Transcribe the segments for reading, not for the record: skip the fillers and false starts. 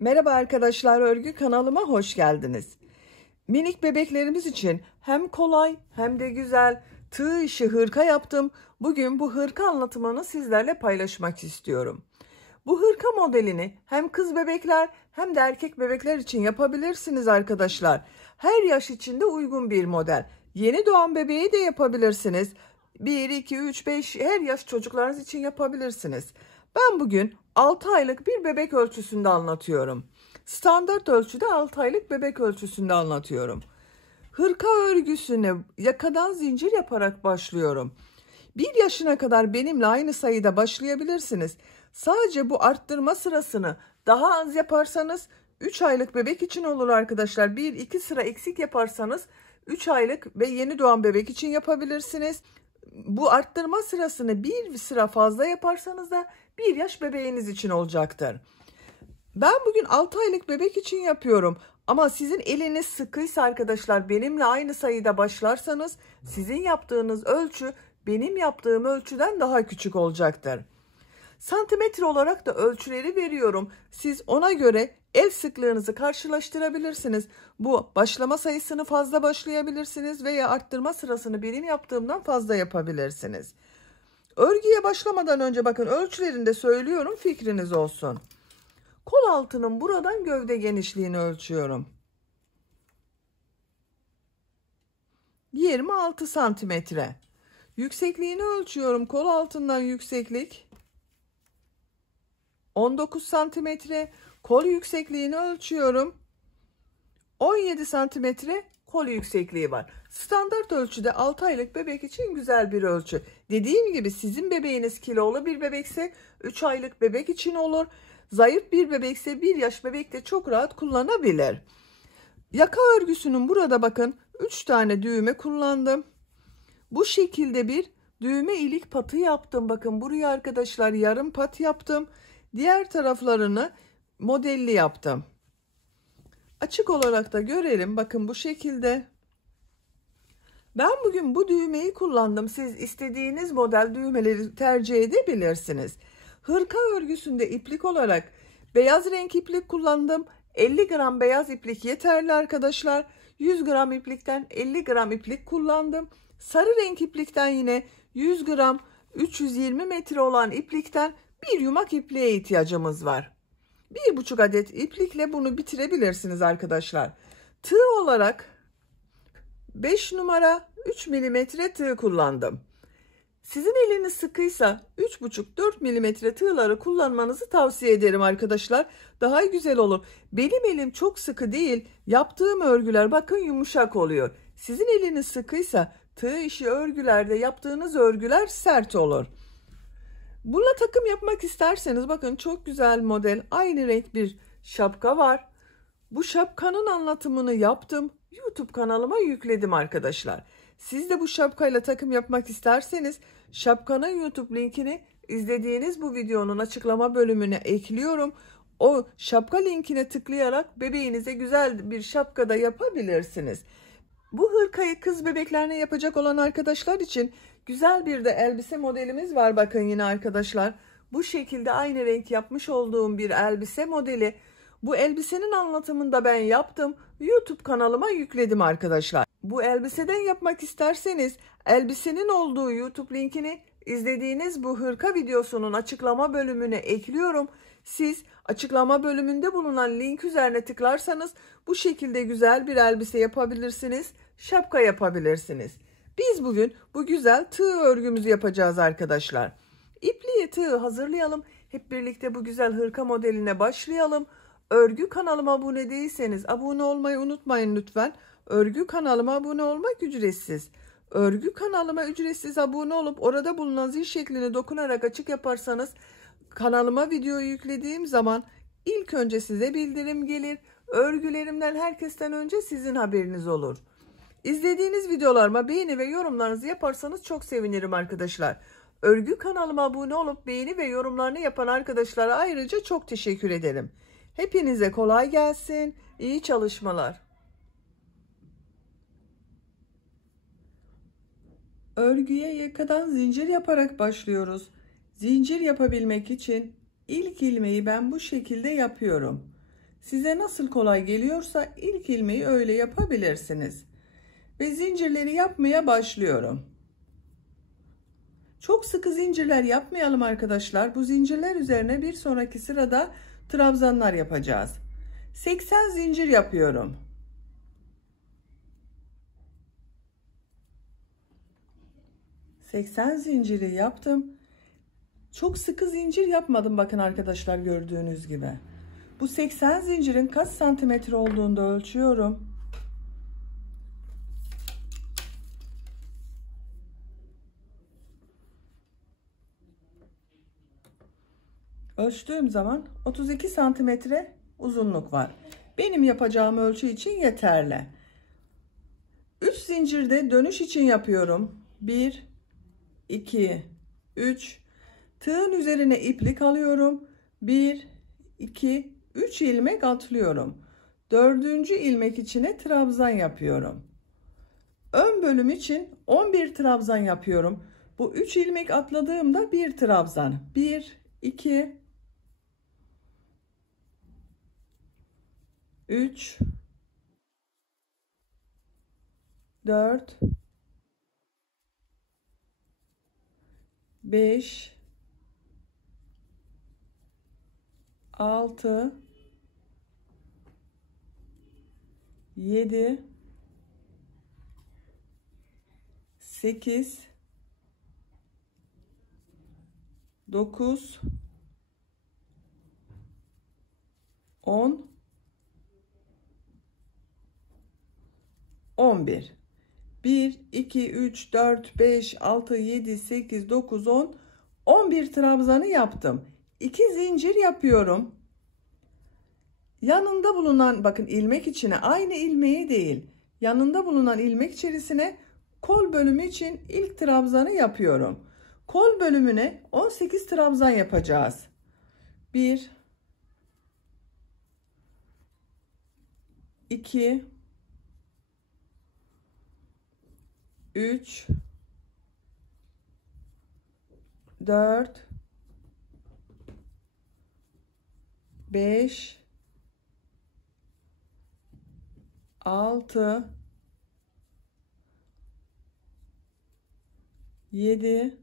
Merhaba arkadaşlar, örgü kanalıma hoş geldiniz. Minik bebeklerimiz için hem kolay hem de güzel tığ işi hırka yaptım. Bugün bu hırka anlatımını sizlerle paylaşmak istiyorum. Bu hırka modelini hem kız bebekler hem de erkek bebekler için yapabilirsiniz arkadaşlar. Her yaş için de uygun bir model. Yeni doğan bebeği de yapabilirsiniz. 1, 2, 3, 5 her yaş çocuklarınız için yapabilirsiniz. Ben bugün 6 aylık bir bebek ölçüsünde anlatıyorum. Standart ölçüde 6 aylık bebek ölçüsünde anlatıyorum. Hırka örgüsüne yakadan zincir yaparak başlıyorum. 1 yaşına kadar benimle aynı sayıda başlayabilirsiniz. Sadece bu arttırma sırasını daha az yaparsanız 3 aylık bebek için olur arkadaşlar. 1-2 sıra eksik yaparsanız 3 aylık ve yeni doğan bebek için yapabilirsiniz. Bu arttırma sırasını bir sıra fazla yaparsanız da 1 yaş bebeğiniz için olacaktır. Ben bugün 6 aylık bebek için yapıyorum. Ama sizin eliniz sıkıysa arkadaşlar benimle aynı sayıda başlarsanız sizin yaptığınız ölçü benim yaptığım ölçüden daha küçük olacaktır. Santimetre olarak da ölçüleri veriyorum. Siz ona göre el sıklığınızı karşılaştırabilirsiniz. Bu başlama sayısını fazla başlayabilirsiniz veya arttırma sırasını benim yaptığımdan fazla yapabilirsiniz. Örgüye başlamadan önce bakın ölçülerinde söylüyorum, fikriniz olsun. Kol altının buradan gövde genişliğini ölçüyorum. 26 santimetre. Yüksekliğini ölçüyorum. Kol altından yükseklik 19 santimetre. Kol yüksekliğini ölçüyorum. 17 santimetre kol yüksekliği var. Standart ölçüde 6 aylık bebek için güzel bir ölçü. Dediğim gibi sizin bebeğiniz kilolu bir bebekse 3 aylık bebek için olur. Zayıf bir bebekse 1 yaş bebek de çok rahat kullanabilir. Yaka örgüsünün burada bakın 3 tane düğme kullandım. Bu şekilde bir düğme ilik patı yaptım. Bakın buraya arkadaşlar yarım pat yaptım. Diğer taraflarını modelli yaptım. Açık olarak da görelim. Bakın bu şekilde. Ben bugün bu düğmeyi kullandım. Siz istediğiniz model düğmeleri tercih edebilirsiniz. Hırka örgüsünde iplik olarak beyaz renk iplik kullandım. 50 gram beyaz iplik yeterli arkadaşlar. 100 gram iplikten 50 gram iplik kullandım. Sarı renk iplikten yine 100 gram 320 metre olan iplikten bir yumak ipliğe ihtiyacımız var. 1,5 adet iplikle bunu bitirebilirsiniz arkadaşlar. Tığ olarak 5 numara 3 milimetre tığ kullandım. Sizin eliniz sıkıysa 3,5-4 milimetre tığları kullanmanızı tavsiye ederim arkadaşlar. Daha güzel olur. Benim elim çok sıkı değil. Yaptığım örgüler bakın yumuşak oluyor. Sizin eliniz sıkıysa tığ işi örgülerde yaptığınız örgüler sert olur. Bununla takım yapmak isterseniz bakın çok güzel model aynı renk bir şapka var. Bu şapkanın anlatımını yaptım. YouTube kanalıma yükledim arkadaşlar. Siz de bu şapkayla takım yapmak isterseniz şapkanın YouTube linkini izlediğiniz bu videonun açıklama bölümüne ekliyorum. O şapka linkine tıklayarak bebeğinize güzel bir şapka da yapabilirsiniz. Bu hırkayı kız bebeklerine yapacak olan arkadaşlar için güzel bir de elbise modelimiz var. Bakın yine arkadaşlar bu şekilde aynı renk yapmış olduğum bir elbise modeli. Bu elbisenin anlatımını da ben yaptım. YouTube kanalıma yükledim arkadaşlar. Bu elbiseden yapmak isterseniz elbisenin olduğu YouTube linkini izlediğiniz bu hırka videosunun açıklama bölümüne ekliyorum. Siz açıklama bölümünde bulunan link üzerine tıklarsanız bu şekilde güzel bir elbise yapabilirsiniz. Şapka yapabilirsiniz. Biz bugün bu güzel tığ örgümüzü yapacağız arkadaşlar. İpliği tığ hazırlayalım. Hep birlikte bu güzel hırka modeline başlayalım. Örgü kanalıma abone değilseniz abone olmayı unutmayın lütfen. Örgü kanalıma abone olmak ücretsiz. Örgü kanalıma ücretsiz abone olup orada bulunan zil şeklini dokunarak açık yaparsanız kanalıma videoyu yüklediğim zaman ilk önce size bildirim gelir. Örgülerimden herkesten önce sizin haberiniz olur. İzlediğiniz videolarıma beğeni ve yorumlarınızı yaparsanız çok sevinirim arkadaşlar. Örgü kanalıma abone olup beğeni ve yorumlarını yapan arkadaşlara ayrıca çok teşekkür ederim. Hepinize kolay gelsin. İyi çalışmalar. Örgüye yakadan zincir yaparak başlıyoruz. Zincir yapabilmek için ilk ilmeği ben bu şekilde yapıyorum. Size nasıl kolay geliyorsa ilk ilmeği öyle yapabilirsiniz. Ve zincirleri yapmaya başlıyorum. Çok sıkı zincirler yapmayalım arkadaşlar. Bu zincirler üzerine bir sonraki sırada trabzanlar yapacağız. 80 zincir yapıyorum. Zinciri yaptım. Çok sıkı zincir yapmadım bakın arkadaşlar, gördüğünüz gibi. Bu 80 zincirin kaç santimetre olduğunu da ölçüyorum. Ölçtüğüm zaman 32 santimetre uzunluk var. Benim yapacağım ölçü için yeterli. 3 zincirde dönüş için yapıyorum. 1, 2, 3. Tığın üzerine iplik alıyorum. 1, 2, 3 ilmek atlıyorum. 4. ilmek içine trabzan yapıyorum. Ön bölüm için 11 trabzan yapıyorum. Bu 3 ilmek atladığımda bir trabzan. 1, 2, 3, 4, 5, 6, 7, 8, 9, 10, 11. 1, 2, 3, 4, 5, 6, 7, 8, 9, 10, 11 trabzanı yaptım. 2 zincir yapıyorum. Yanında bulunan, bakın, ilmek içine, aynı ilmeği değil, yanında bulunan ilmek içerisine kol bölümü için ilk trabzanı yapıyorum. Kol bölümüne 18 trabzan yapacağız. 1, 2, 3, 4, 5, 6, 7,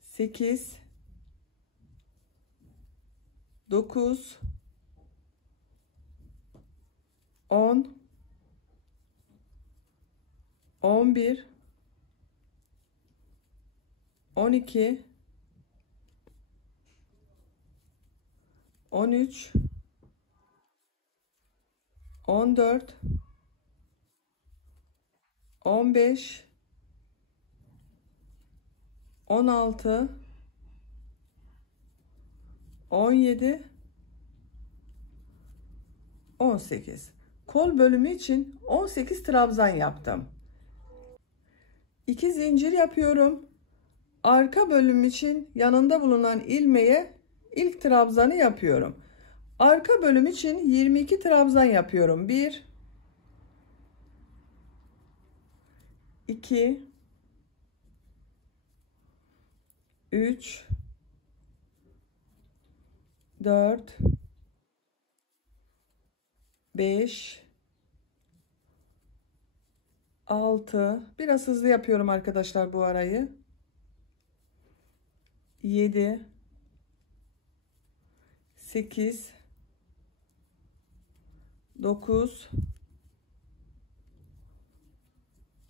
8, 9, 10, 11, 12, 13, 14, 15, 16, 17, 18. Kol bölümü için 18 trabzan yaptım. 2 zincir yapıyorum. Arka bölüm için yanında bulunan ilmeğe ilk trabzanı yapıyorum. Arka bölüm için 22 trabzan yapıyorum. 1, 2, 3, 4, 5, 6, biraz hızlı yapıyorum arkadaşlar bu arayı. 7, 8, 9,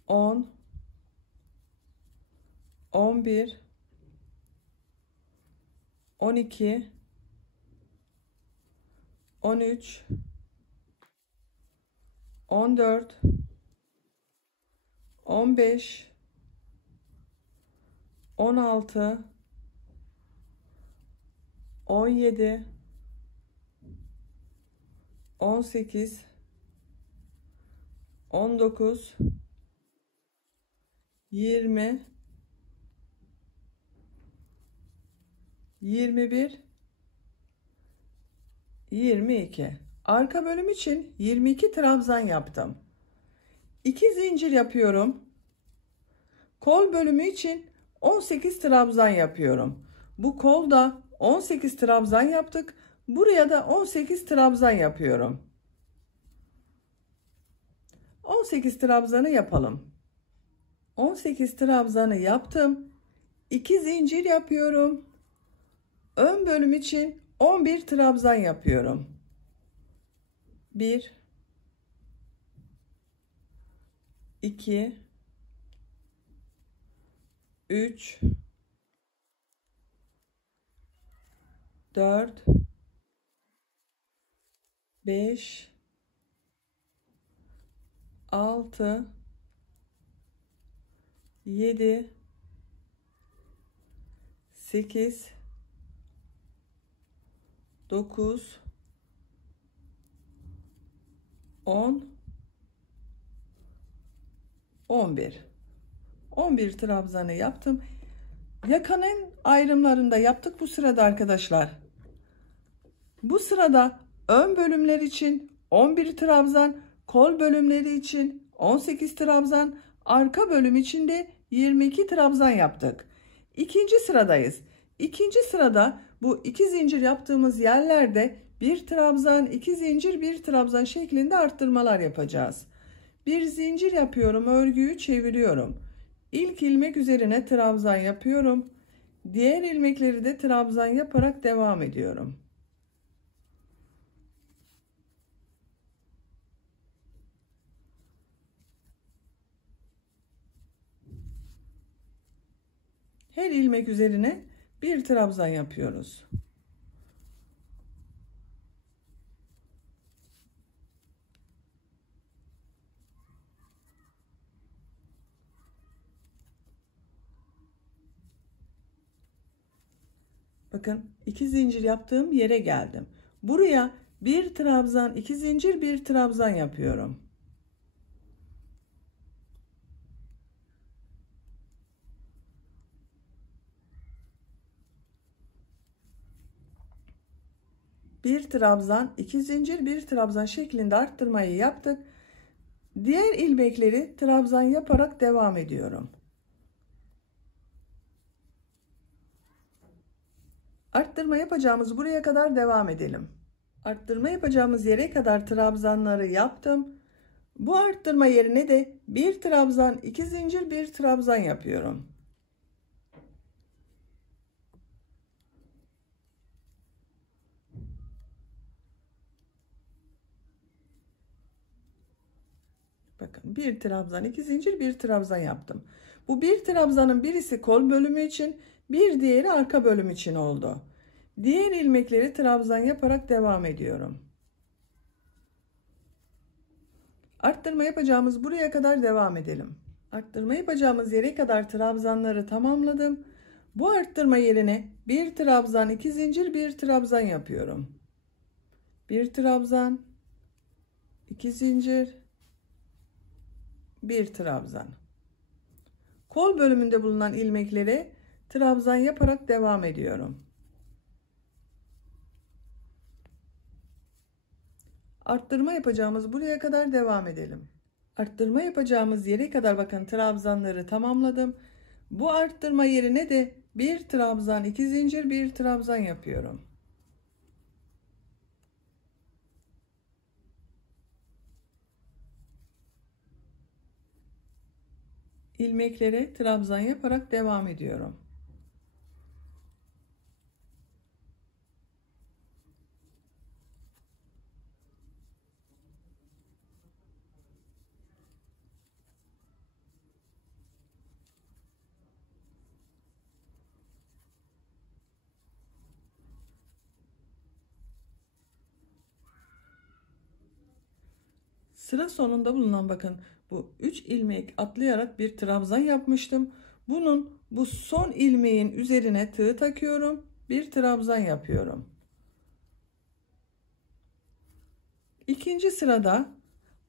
10, 11, 12, 13, 14, 15, 16, 17, 18, 19, 20, 21, 22. Arka bölüm için 22 trabzan yaptım. 2 zincir yapıyorum. Kol bölümü için 18 trabzan yapıyorum. Bu kol da 18 trabzan yaptık. Buraya da 18 trabzan yapıyorum. 18 trabzanı yapalım. 18 trabzanı yaptım. 2 zincir yapıyorum. Ön bölüm için 11 trabzan yapıyorum. 1 2 3 4 5 6 7 8 9 10 11 trabzanı yaptım. Yakanın ayrımlarında yaptık bu sırada arkadaşlar. Bu sırada ön bölümler için 11 trabzan, kol bölümleri için 18 trabzan, arka bölüm için de 22 trabzan yaptık. İkinci sıradayız. İkinci sırada bu 2 zincir yaptığımız yerlerde 1 trabzan, 2 zincir, 1 trabzan şeklinde arttırmalar yapacağız. Bir zincir yapıyorum, örgüyü çeviriyorum. İlk ilmek üzerine trabzan yapıyorum. Diğer ilmekleri de trabzan yaparak devam ediyorum. Her ilmek üzerine bir trabzan yapıyoruz. Bakın 2 zincir yaptığım yere geldim. Buraya bir trabzan, 2 zincir, bir trabzan yapıyorum. Bir trabzan, 2 zincir, bir trabzan şeklinde arttırmayı yaptık. Diğer ilmekleri trabzan yaparak devam ediyorum. Arttırma yapacağımız buraya kadar devam edelim. Arttırma yapacağımız yere kadar trabzanları yaptım. Bu arttırma yerine de bir trabzan, 2 zincir, bir trabzan yapıyorum. Bakın bir trabzan, 2 zincir, bir trabzan yaptım. Bu bir trabzanın birisi kol bölümü için, bir diğeri arka bölüm için oldu. Diğer ilmekleri trabzan yaparak devam ediyorum. Arttırma yapacağımız buraya kadar devam edelim. Arttırma yapacağımız yere kadar trabzanları tamamladım. Bu arttırma yerine bir trabzan, 2 zincir, bir trabzan yapıyorum. Bir trabzan, 2 zincir, bir trabzan. Kol bölümünde bulunan ilmeklere trabzan yaparak devam ediyorum. Arttırma yapacağımız buraya kadar devam edelim. Arttırma yapacağımız yere kadar bakın trabzanları tamamladım. Bu arttırma yerine de bir trabzan, 2 zincir, bir trabzan yapıyorum. İlmeklere trabzan yaparak devam ediyorum. Sıra sonunda bulunan bakın bu 3 ilmek atlayarak bir trabzan yapmıştım. Bunun bu son ilmeğin üzerine tığ takıyorum. Bir trabzan yapıyorum. İkinci sırada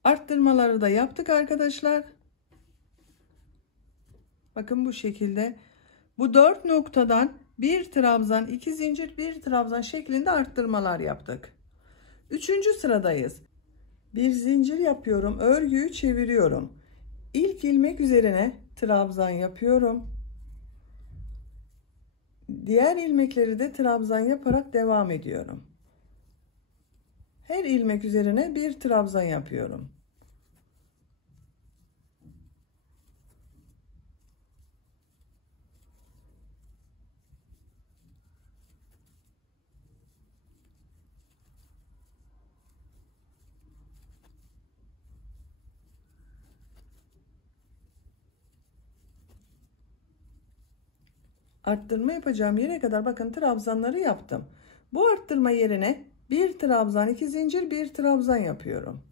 arttırmaları da yaptık arkadaşlar. Bakın bu şekilde bu 4 noktadan bir trabzan, 2 zincir, bir trabzan şeklinde arttırmalar yaptık. Üçüncü sıradayız. Bir zincir yapıyorum, örgüyü çeviriyorum. İlk ilmek üzerine trabzan yapıyorum. Diğer ilmekleri de trabzan yaparak devam ediyorum. Her ilmek üzerine bir trabzan yapıyorum. Arttırma yapacağım yere kadar bakın trabzanları yaptım. Bu arttırma yerine bir trabzan, 2 zincir, bir trabzan yapıyorum.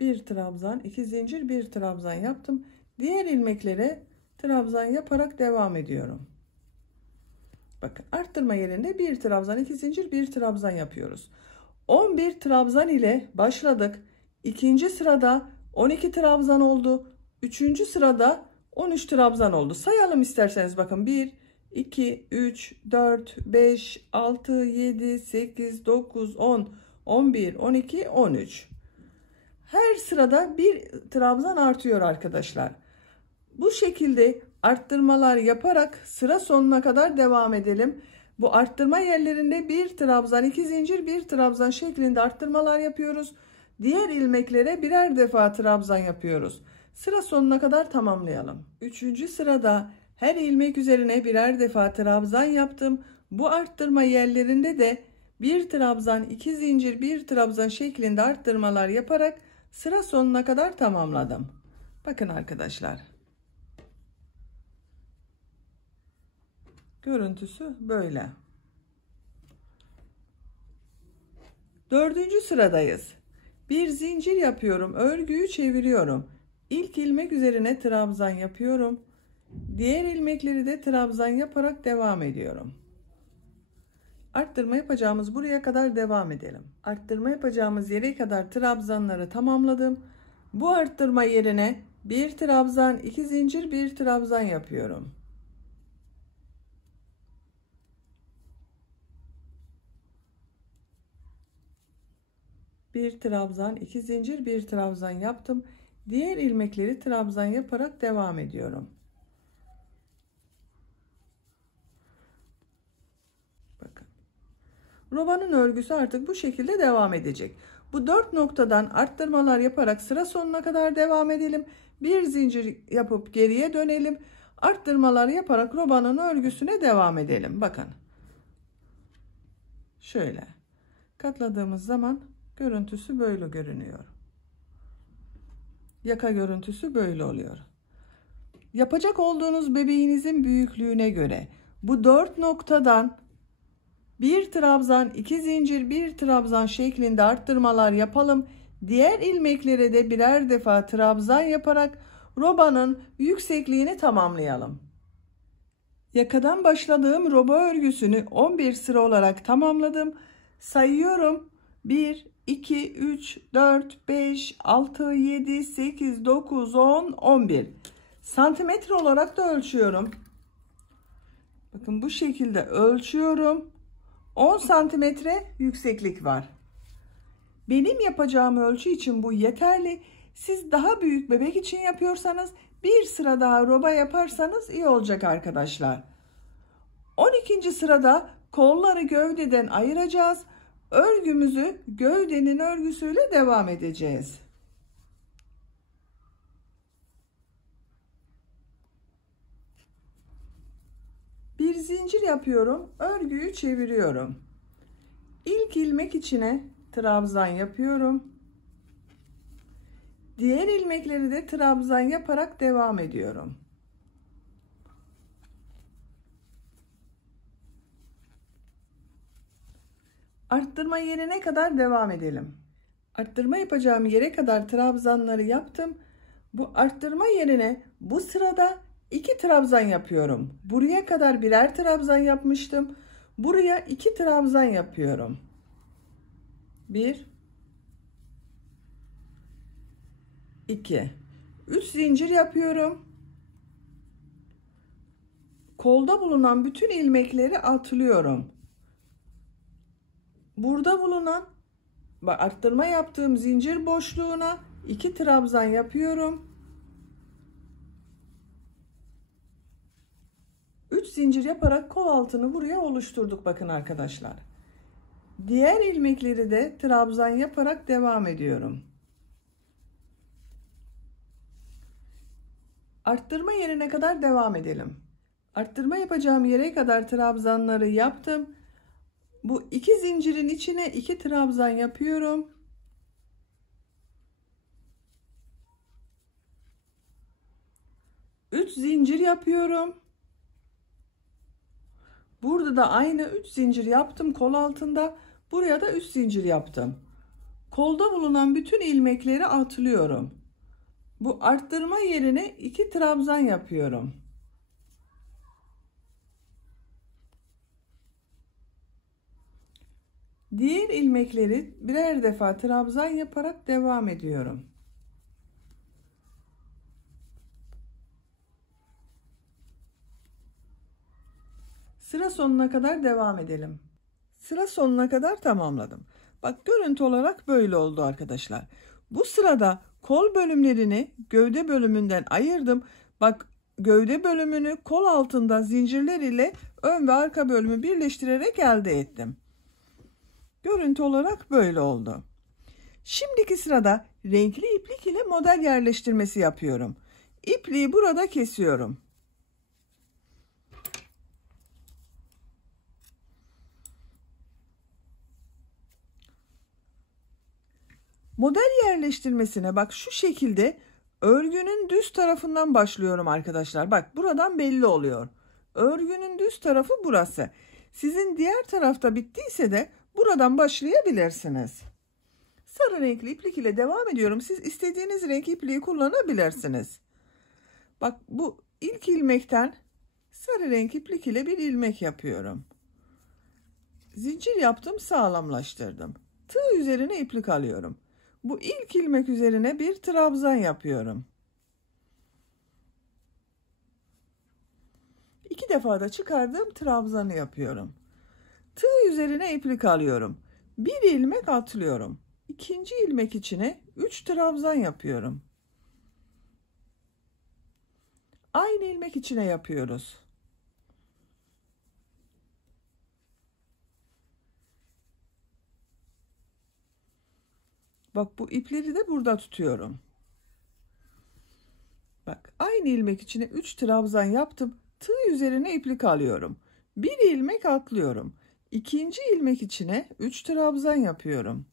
Bir trabzan, 2 zincir, bir trabzan yaptım. Diğer ilmeklere trabzan yaparak devam ediyorum. Bakın arttırma yerinde bir trabzan, 2 zincir, bir trabzan yapıyoruz. 11 trabzan ile başladık. İkinci sırada 12 trabzan oldu. Üçüncü sırada 13 trabzan oldu. Sayalım isterseniz bakın. 1, 2, 3, 4, 5, 6, 7, 8, 9, 10, 11, 12, 13. Her sırada bir trabzan artıyor arkadaşlar. Bu şekilde arttırmalar yaparak sıra sonuna kadar devam edelim. Bu arttırma yerlerinde bir trabzan, 2 zincir, bir trabzan şeklinde arttırmalar yapıyoruz. Diğer ilmeklere birer defa trabzan yapıyoruz. Sıra sonuna kadar tamamlayalım. Üçüncü sırada her ilmek üzerine birer defa trabzan yaptım. Bu arttırma yerlerinde de bir trabzan, 2 zincir, bir trabzan şeklinde arttırmalar yaparak sıra sonuna kadar tamamladım. Bakın arkadaşlar. Görüntüsü böyle. Dördüncü sıradayız. Bir zincir yapıyorum. Örgüyü çeviriyorum. İlk ilmek üzerine trabzan yapıyorum. Diğer ilmekleri de trabzan yaparak devam ediyorum. Arttırma yapacağımız buraya kadar devam edelim. Arttırma yapacağımız yere kadar trabzanları tamamladım. Bu arttırma yerine bir trabzan, 2 zincir, bir trabzan yapıyorum. Bir trabzan, 2 zincir, bir trabzan yaptım. Diğer ilmekleri trabzan yaparak devam ediyorum. Bakın. Robanın örgüsü artık bu şekilde devam edecek. Bu 4 noktadan arttırmalar yaparak sıra sonuna kadar devam edelim. Bir zincir yapıp geriye dönelim. Arttırmalar yaparak robanın örgüsüne devam edelim. Bakın. Şöyle. Katladığımız zaman görüntüsü böyle görünüyor. Yaka görüntüsü böyle oluyor. Yapacak olduğunuz bebeğinizin büyüklüğüne göre bu 4 noktadan bir trabzan, 2 zincir, bir trabzan şeklinde arttırmalar yapalım. Diğer ilmeklere de birer defa trabzan yaparak robanın yüksekliğini tamamlayalım. Yakadan başladığım roba örgüsünü 11 sıra olarak tamamladım. Sayıyorum. 1, 2, 3, 4, 5, 6, 7, 8, 9, 10, 11. Santimetre olarak da ölçüyorum. Bakın bu şekilde ölçüyorum. 10 santimetre yükseklik var. Benim yapacağım ölçü için bu yeterli. Siz daha büyük bebek için yapıyorsanız bir sıra daha roba yaparsanız iyi olacak arkadaşlar. 12. sırada kolları gövdeden ayıracağız. Örgümüzü gövdenin örgüsüyle devam edeceğiz. Bir zincir yapıyorum. Örgüyü çeviriyorum. İlk ilmek içine trabzan yapıyorum. Diğer ilmekleri de trabzan yaparak devam ediyorum. Arttırma yerine kadar devam edelim. Arttırma yapacağım yere kadar trabzanları yaptım. Bu arttırma yerine bu sırada 2 trabzan yapıyorum. Buraya kadar birer trabzan yapmıştım. Buraya 2 trabzan yapıyorum. 1, 2, 3 zincir yapıyorum. Kolda bulunan bütün ilmekleri atlıyorum. Burada bulunan arttırma yaptığım zincir boşluğuna 2 trabzan yapıyorum. 3 zincir yaparak kol altını buraya oluşturduk bakın arkadaşlar. Diğer ilmekleri de trabzan yaparak devam ediyorum. Arttırma yerine kadar devam edelim. Arttırma yapacağım yere kadar trabzanları yaptım. Bu 2 zincirin içine 2 trabzan yapıyorum. Üç zincir yapıyorum. Burada da aynı 3 zincir yaptım kol altında. Buraya da 3 zincir yaptım. Kolda bulunan bütün ilmekleri atlıyorum. Bu arttırma yerine 2 trabzan yapıyorum. Diğer ilmekleri birer defa trabzan yaparak devam ediyorum. Sıra sonuna kadar devam edelim. Sıra sonuna kadar tamamladım. Bak görüntü olarak böyle oldu arkadaşlar. Bu sırada kol bölümlerini gövde bölümünden ayırdım. Bak gövde bölümünü kol altında zincirler ile ön ve arka bölümü birleştirerek elde ettim. Görüntü olarak böyle oldu. Şimdiki sırada renkli iplik ile model yerleştirmesi yapıyorum. İpliği burada kesiyorum. Model yerleştirmesine bak şu şekilde örgünün düz tarafından başlıyorum arkadaşlar. Bak buradan belli oluyor. Örgünün düz tarafı burası. Sizin diğer tarafta bittiyse de buradan başlayabilirsiniz. Sarı renkli iplik ile devam ediyorum. Siz istediğiniz renk ipliği kullanabilirsiniz. Bak bu ilk ilmekten sarı renk iplik ile bir ilmek yapıyorum. Zincir yaptım, sağlamlaştırdım. Tığ üzerine iplik alıyorum. Bu ilk ilmek üzerine bir trabzan yapıyorum. 2 defa da çıkardığım trabzanı yapıyorum. Tığ üzerine iplik alıyorum. Bir ilmek atlıyorum. İkinci ilmek içine 3 trabzan yapıyorum. Aynı ilmek içine yapıyoruz. Bak bu ipleri de burada tutuyorum. Bak aynı ilmek içine 3 trabzan yaptım. Tığ üzerine iplik alıyorum. Bir ilmek atlıyorum. İkinci ilmek içine 3 trabzan yapıyorum.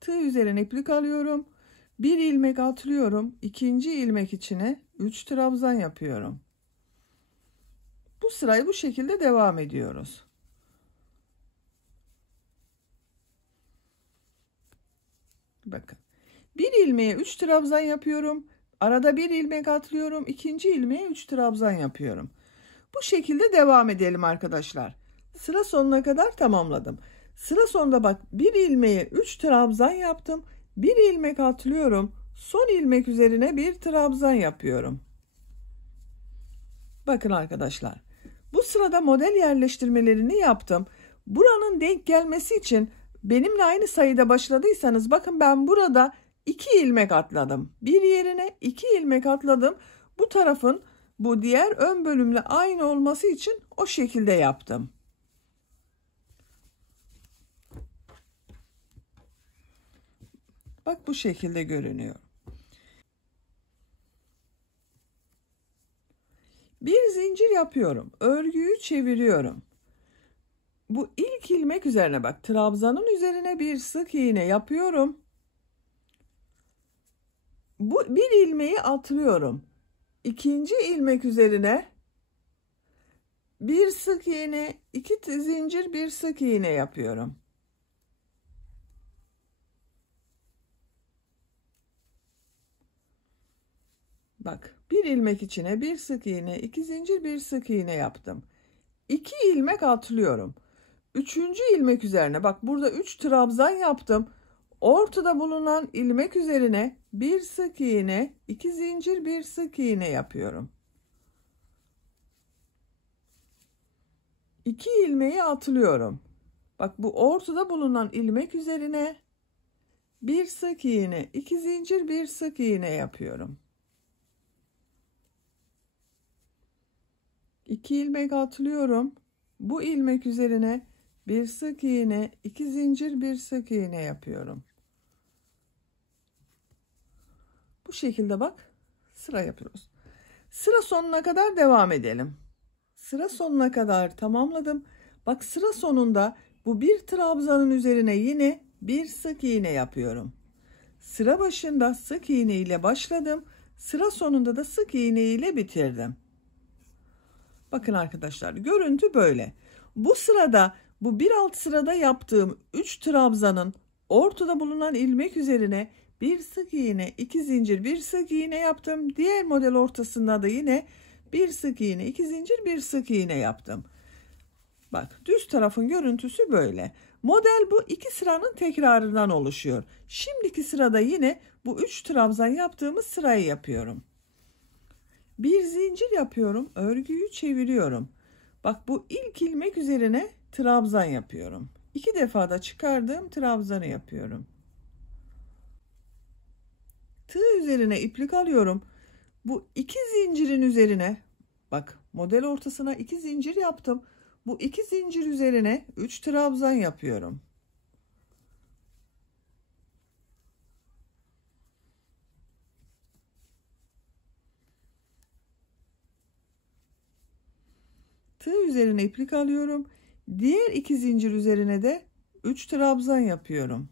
Tığ üzerine iplik alıyorum. Bir ilmek atlıyorum. İkinci ilmek içine 3 trabzan yapıyorum. Bu sırayı bu şekilde devam ediyoruz. Bakın. Bir ilmeğe 3 trabzan yapıyorum. Arada bir ilmek atlıyorum. İkinci ilmeğe 3 trabzan yapıyorum. Bu şekilde devam edelim arkadaşlar. Sıra sonuna kadar tamamladım. Sıra sonunda bak bir ilmeğe 3 trabzan yaptım. Bir ilmek atlıyorum. Son ilmek üzerine bir trabzan yapıyorum. Bakın arkadaşlar. Bu sırada model yerleştirmelerini yaptım. Buranın denk gelmesi için benimle aynı sayıda başladıysanız bakın ben burada 2 ilmek atladım. Bir yerine 2 ilmek atladım. Bu tarafın bu diğer ön bölümle aynı olması için o şekilde yaptım. Bak bu şekilde görünüyor. Bir zincir yapıyorum. Örgüyü çeviriyorum. Bu ilk ilmek üzerine bak. Trabzanın üzerine bir sık iğne yapıyorum. Bu bir ilmeği atlıyorum. İkinci ilmek üzerine bir sık iğne, 2 zincir, bir sık iğne yapıyorum. Bak bir ilmek içine bir sık iğne, 2 zincir, bir sık iğne yaptım. 2 ilmek atlıyorum. Üçüncü ilmek üzerine bak burada 3 trabzan yaptım. Ortada bulunan ilmek üzerine bir sık iğne, 2 zincir, bir sık iğne yapıyorum. 2 ilmeği atlıyorum. Bak bu ortada bulunan ilmek üzerine bir sık iğne, 2 zincir, bir sık iğne yapıyorum. 2 ilmek atlıyorum. Bu ilmek üzerine bir sık iğne, 2 zincir, bir sık iğne yapıyorum. Bu şekilde bak sıra yapıyoruz. Sıra sonuna kadar devam edelim. Sıra sonuna kadar tamamladım. Bak sıra sonunda bu bir trabzanın üzerine yine bir sık iğne yapıyorum. Sıra başında sık iğne ile başladım. Sıra sonunda da sık iğne ile bitirdim. Bakın arkadaşlar, görüntü böyle. Bu sırada bu bir alt sırada yaptığım 3 trabzanın ortada bulunan ilmek üzerine bir sık iğne, 2 zincir, bir sık iğne yaptım. Diğer model ortasında da yine bir sık iğne, 2 zincir, bir sık iğne yaptım. Bak düz tarafın görüntüsü böyle. Model bu iki sıranın tekrarından oluşuyor. Şimdiki sırada yine bu 3 trabzan yaptığımız sırayı yapıyorum. Bir zincir yapıyorum, örgüyü çeviriyorum. Bak bu ilk ilmek üzerine trabzan yapıyorum. 2 defa da çıkardığım trabzanı yapıyorum. Tığ üzerine iplik alıyorum. Bu 2 zincirin üzerine, bak model ortasına 2 zincir yaptım. Bu 2 zincir üzerine 3 trabzan yapıyorum. Tığ üzerine iplik alıyorum. Diğer 2 zincir üzerine de 3 trabzan yapıyorum.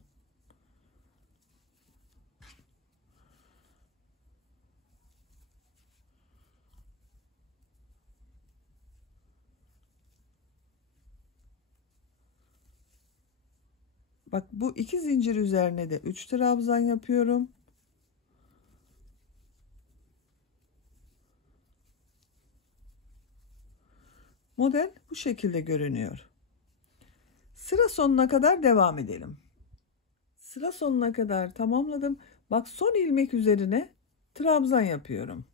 Bak bu 2 zincir üzerine de 3 trabzan yapıyorum. Model bu şekilde görünüyor. Sıra sonuna kadar devam edelim. Sıra sonuna kadar tamamladım. Bak son ilmek üzerine trabzan yapıyorum.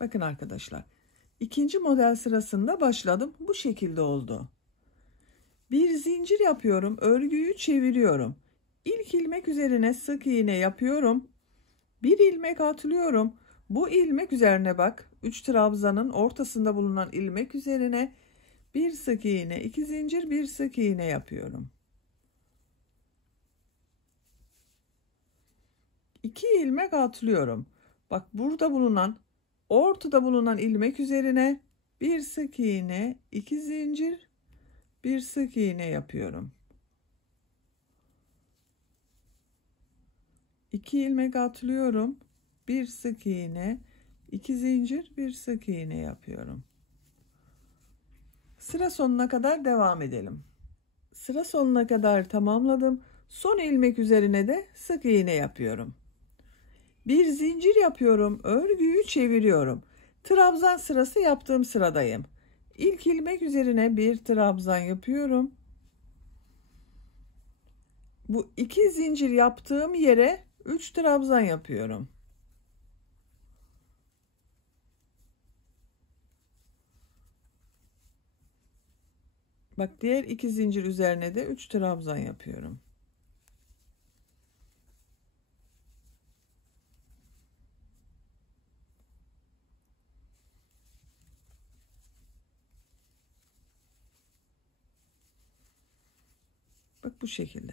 Bakın arkadaşlar. İkinci model sırasında başladım. Bu şekilde oldu. Bir zincir yapıyorum. Örgüyü çeviriyorum. İlk ilmek üzerine sık iğne yapıyorum. Bir ilmek atlıyorum. Bu ilmek üzerine bak 3 trabzanın ortasında bulunan ilmek üzerine bir sık iğne, 2 zincir, bir sık iğne yapıyorum. 2 ilmek atlıyorum. Bak burada bulunan ortada bulunan ilmek üzerine bir sık iğne, 2 zincir, bir sık iğne yapıyorum. 2 ilmek atlıyorum. Bir sık iğne, 2 zincir, bir sık iğne yapıyorum. Sıra sonuna kadar devam edelim. Sıra sonuna kadar tamamladım. Son ilmek üzerine de sık iğne yapıyorum. Bir zincir yapıyorum. Örgüyü çeviriyorum. Trabzan sırası yaptığım sıradayım. İlk ilmek üzerine bir trabzan yapıyorum. Bu 2 zincir yaptığım yere 3 trabzan yapıyorum. Bak diğer 2 zincir üzerine de 3 trabzan yapıyorum. Bak bu şekilde.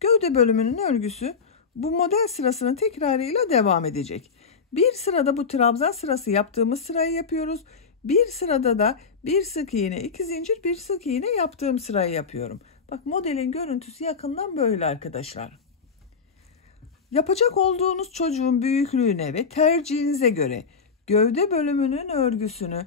Gövde bölümünün örgüsü bu model sırasının tekrarıyla devam edecek. Bir sırada bu trabzan sırası yaptığımız sırayı yapıyoruz. Bir sırada da bir sık iğne, 2 zincir, bir sık iğne yaptığım sırayı yapıyorum. Bak modelin görüntüsü yakından böyle arkadaşlar. Yapacak olduğunuz çocuğun büyüklüğüne ve tercihinize göre gövde bölümünün örgüsünü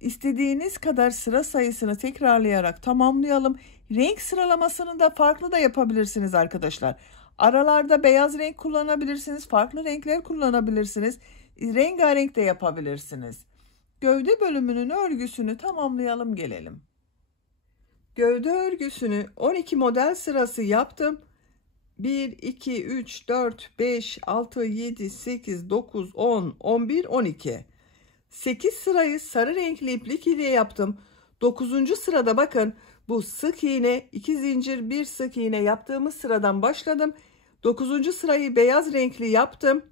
istediğiniz kadar sıra sayısını tekrarlayarak tamamlayalım. Renk sıralamasını da farklı da yapabilirsiniz arkadaşlar. Aralarda beyaz renk kullanabilirsiniz. Farklı renkler kullanabilirsiniz. Rengarenk de yapabilirsiniz. Gövde bölümünün örgüsünü tamamlayalım gelelim. Gövde örgüsünü 12 model sırası yaptım. 1, 2, 3, 4, 5, 6, 7, 8, 9, 10, 11, 12. 8 sırayı sarı renkli iplik ile yaptım. 9. sırada bakın bu sık iğne, 2 zincir, 1 sık iğne yaptığımız sıradan başladım. 9. sırayı beyaz renkli yaptım.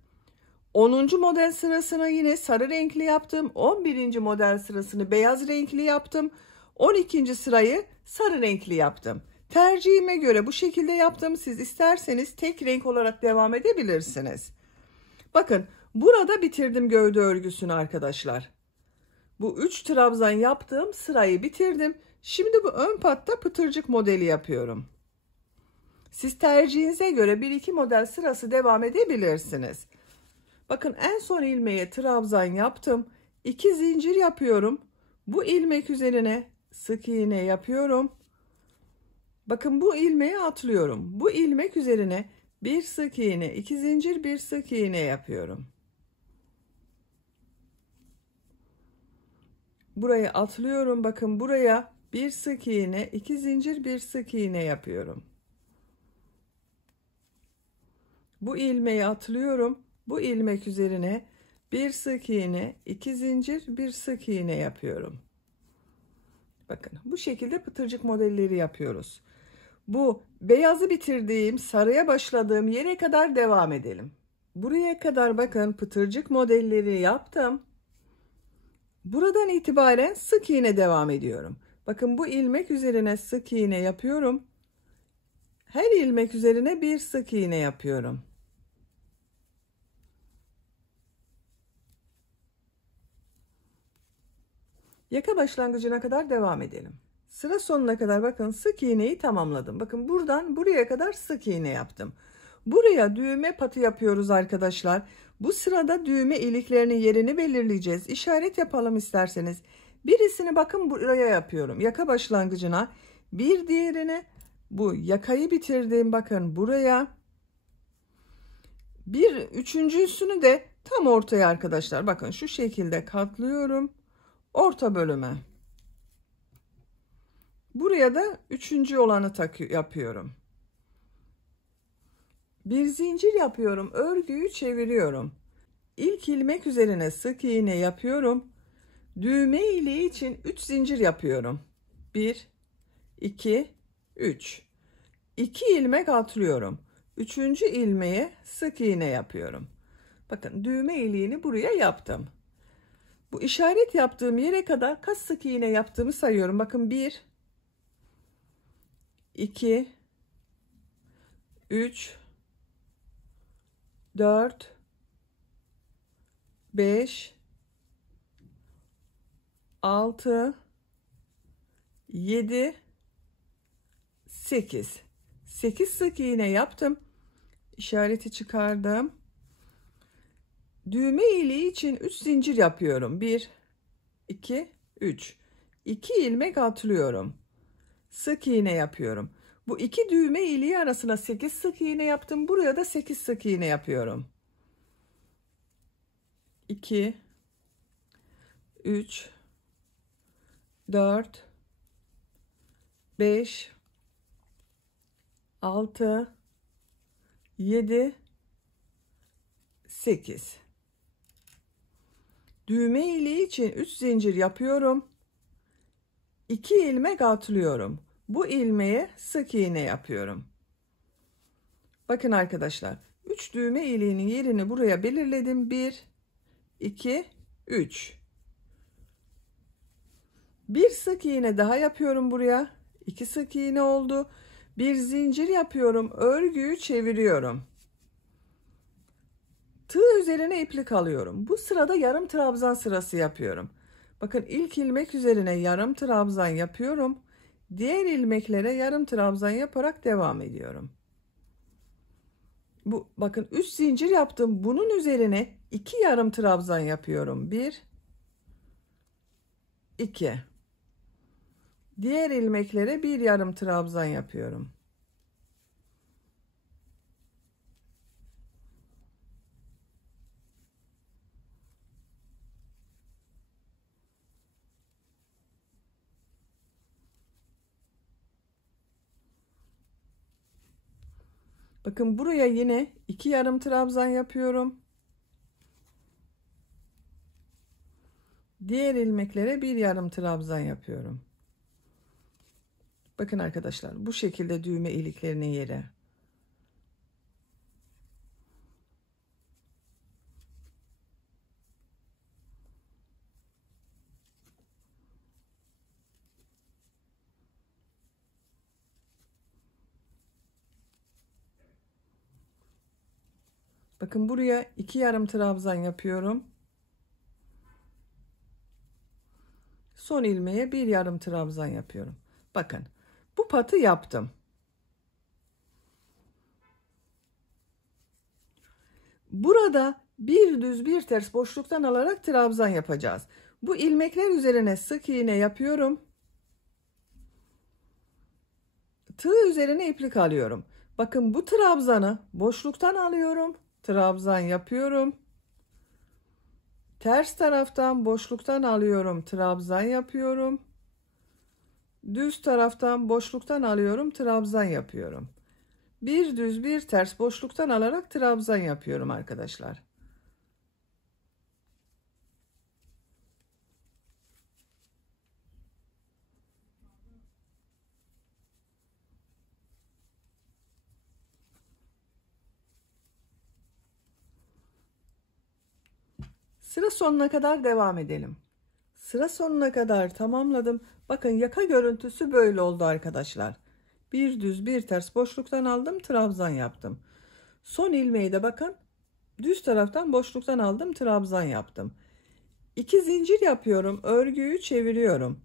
10. model sırasına yine sarı renkli yaptım. 11. model sırasını beyaz renkli yaptım. 12. sırayı sarı renkli yaptım. Tercihime göre bu şekilde yaptım. Siz isterseniz tek renk olarak devam edebilirsiniz. Bakın burada bitirdim gövde örgüsünü arkadaşlar. Bu 3 trabzan yaptığım sırayı bitirdim. Şimdi bu ön patta pıtırcık modeli yapıyorum. Siz tercihinize göre 1-2 model sırası devam edebilirsiniz. Bakın en son ilmeğe trabzan yaptım. 2 zincir yapıyorum. Bu ilmek üzerine sık iğne yapıyorum. Bakın bu ilmeği atlıyorum. Bu ilmek üzerine bir sık iğne, 2 zincir, bir sık iğne yapıyorum. Burayı atlıyorum. Bakın buraya bir sık iğne, 2 zincir, bir sık iğne yapıyorum. Bu ilmeği atlıyorum. Bu ilmek üzerine bir sık iğne, 2 zincir, bir sık iğne yapıyorum. Bakın bu şekilde pıtırcık modelleri yapıyoruz. Bu beyazı bitirdiğim, sarıya başladığım yere kadar devam edelim. Buraya kadar bakın pıtırcık modelleri yaptım. Buradan itibaren sık iğne devam ediyorum. Bakın bu ilmek üzerine sık iğne yapıyorum. Her ilmek üzerine bir sık iğne yapıyorum. Yaka başlangıcına kadar devam edelim. Sıra sonuna kadar bakın sık iğneyi tamamladım. Bakın buradan buraya kadar sık iğne yaptım. Buraya düğme patı yapıyoruz arkadaşlar. Bu sırada düğme iliklerinin yerini belirleyeceğiz. İşaret yapalım isterseniz. Birisini bakın buraya yapıyorum. Yaka başlangıcına. Bir diğerine bu yakayı bitirdim. Bakın buraya. Bir üçüncüsünü de tam ortaya arkadaşlar. Bakın şu şekilde katlıyorum. Orta bölüme. Buraya da üçüncü olanı yapıyorum. Bir zincir yapıyorum. Örgüyü çeviriyorum. İlk ilmek üzerine sık iğne yapıyorum. Düğme iliği için 3 zincir yapıyorum. 1, 2, 3. 2 ilmek atlıyorum. Üçüncü ilmeğe sık iğne yapıyorum. Bakın düğme iliğini buraya yaptım. Bu işaret yaptığım yere kadar kaç sık iğne yaptığımı sayıyorum. Bakın 1, 2, 3, 4, 5, 6, 7, 8. 8 sık iğne yaptım. İşareti çıkardım. Düğme iliği için 3 zincir yapıyorum. 1, 2, 3. 2 ilmek atlıyorum. Sık iğne yapıyorum. Bu iki düğme iliği arasına 8 sık iğne yaptım. Buraya da 8 sık iğne yapıyorum. 2, 3, 4, 5, 6, 7, 8. Düğme iliği için 3 zincir yapıyorum. 2 ilmek atlıyorum. Bu ilmeğe sık iğne yapıyorum. Bakın arkadaşlar, 3 düğme iliğinin yerini buraya belirledim. 1, 2, 3. Bir sık iğne daha yapıyorum buraya. 2 sık iğne oldu. Bir zincir yapıyorum. Örgüyü çeviriyorum. Tığ üzerine iplik alıyorum. Bu sırada yarım trabzan sırası yapıyorum. Bakın ilk ilmek üzerine yarım trabzan yapıyorum. Diğer ilmeklere yarım trabzan yaparak devam ediyorum. Bu bakın 3 zincir yaptım. Bunun üzerine 2 yarım trabzan yapıyorum. 1, 2. Diğer ilmeklere bir yarım trabzan yapıyorum. Bakın buraya yine 2 yarım trabzan yapıyorum. Diğer ilmeklere 1 yarım trabzan yapıyorum. Bakın arkadaşlar, bu şekilde düğme iliklerinin yeri. Bakın buraya 2 yarım trabzan yapıyorum. Son ilmeğe 1 yarım trabzan yapıyorum. Bakın bu patı yaptım. Burada bir düz bir ters boşluktan alarak trabzan yapacağız. Bu ilmekler üzerine sık iğne yapıyorum. Tığ üzerine iplik alıyorum. Bakın bu trabzanı boşluktan alıyorum. Trabzan yapıyorum. Ters taraftan boşluktan alıyorum. Trabzan yapıyorum. Düz taraftan boşluktan alıyorum. Trabzan yapıyorum. Bir düz bir ters boşluktan alarak trabzan yapıyorum arkadaşlar. Sıra sonuna kadar devam edelim. Sıra sonuna kadar tamamladım. Bakın yaka görüntüsü böyle oldu arkadaşlar. Bir düz bir ters boşluktan aldım, trabzan yaptım. Son ilmeği de bakın düz taraftan boşluktan aldım, trabzan yaptım. 2 zincir yapıyorum, örgüyü çeviriyorum.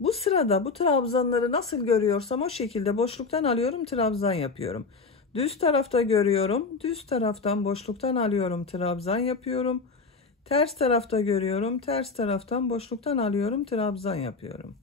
Bu sırada bu trabzanları nasıl görüyorsam o şekilde boşluktan alıyorum, trabzan yapıyorum. Düz tarafta görüyorum, düz taraftan boşluktan alıyorum, trabzan yapıyorum. Ters tarafta görüyorum, ters taraftan boşluktan alıyorum, trabzan yapıyorum.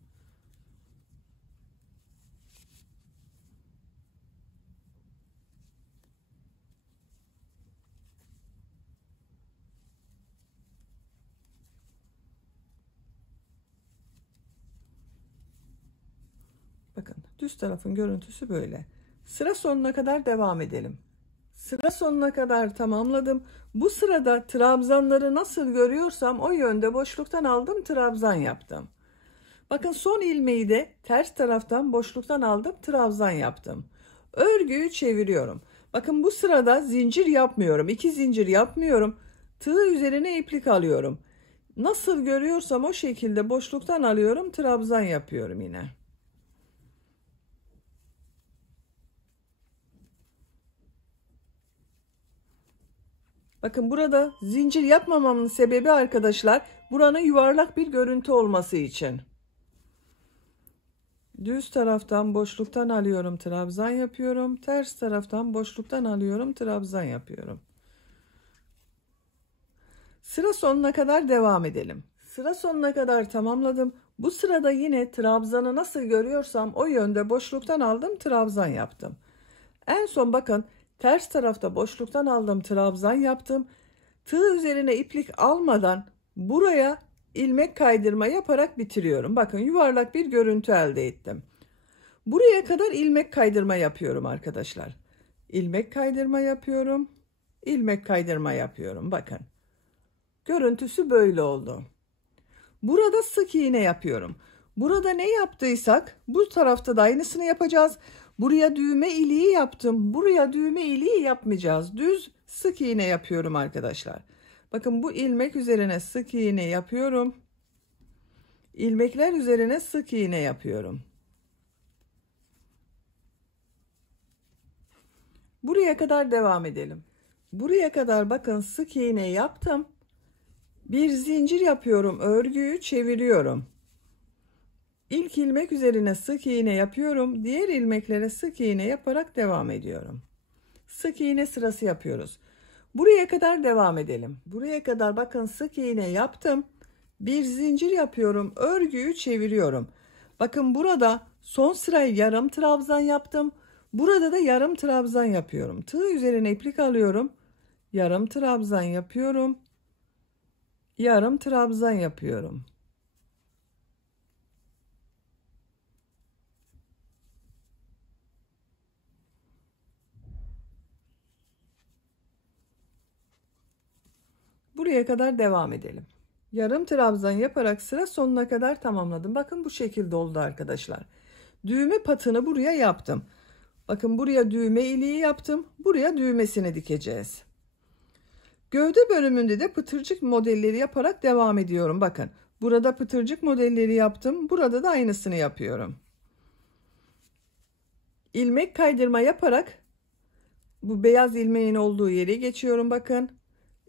Bakın düz tarafın görüntüsü böyle. Sıra sonuna kadar devam edelim. Sıra sonuna kadar tamamladım. Bu sırada trabzanları nasıl görüyorsam o yönde boşluktan aldım, trabzan yaptım. Bakın son ilmeği de ters taraftan boşluktan aldım, trabzan yaptım. Örgüyü çeviriyorum. Bakın bu sırada zincir yapmıyorum. 2 zincir yapmıyorum. Tığ üzerine iplik alıyorum. Nasıl görüyorsam o şekilde boşluktan alıyorum, trabzan yapıyorum yine. Bakın burada zincir yapmamamın sebebi arkadaşlar, buranın yuvarlak bir görüntü olması için. Düz taraftan boşluktan alıyorum, trabzan yapıyorum. Ters taraftan boşluktan alıyorum, trabzan yapıyorum. Sıra sonuna kadar devam edelim. Sıra sonuna kadar tamamladım. Bu sırada yine trabzanı nasıl görüyorsam o yönde boşluktan aldım, trabzan yaptım. En son bakın ters tarafta boşluktan aldım, trabzan yaptım. Tığ üzerine iplik almadan buraya ilmek kaydırma yaparak bitiriyorum. Bakın yuvarlak bir görüntü elde ettim. Buraya kadar ilmek kaydırma yapıyorum arkadaşlar. İlmek kaydırma yapıyorum. İlmek kaydırma yapıyorum. Bakın. Görüntüsü böyle oldu. Burada sık iğne yapıyorum. Burada ne yaptıysak bu tarafta da aynısını yapacağız. Buraya düğme iliği yaptım. Buraya düğme iliği yapmayacağız. Düz sık iğne yapıyorum arkadaşlar. Bakın bu ilmek üzerine sık iğne yapıyorum. İlmekler üzerine sık iğne yapıyorum. Buraya kadar devam edelim. Buraya kadar bakın sık iğne yaptım. Bir zincir yapıyorum, örgüyü çeviriyorum. İlk ilmek üzerine sık iğne yapıyorum. Diğer ilmeklere sık iğne yaparak devam ediyorum. Sık iğne sırası yapıyoruz. Buraya kadar devam edelim. Buraya kadar bakın sık iğne yaptım. Bir zincir yapıyorum, örgüyü çeviriyorum. Bakın burada son sırayı yarım trabzan yaptım. Burada da yarım trabzan yapıyorum. Tığ üzerine iplik alıyorum. Yarım trabzan yapıyorum. Yarım trabzan yapıyorum. buraya kadar devam edelim. Yarım trabzan yaparak sıra sonuna kadar tamamladım. Bakın bu şekilde oldu arkadaşlar. Düğme patını buraya yaptım. Bakın buraya düğme iliği yaptım. Buraya düğmesini dikeceğiz. Gövde bölümünde de pıtırcık modelleri yaparak devam ediyorum. Bakın burada pıtırcık modelleri yaptım. Burada da aynısını yapıyorum. İlmek kaydırma yaparak bu beyaz ilmeğin olduğu yere geçiyorum. Bakın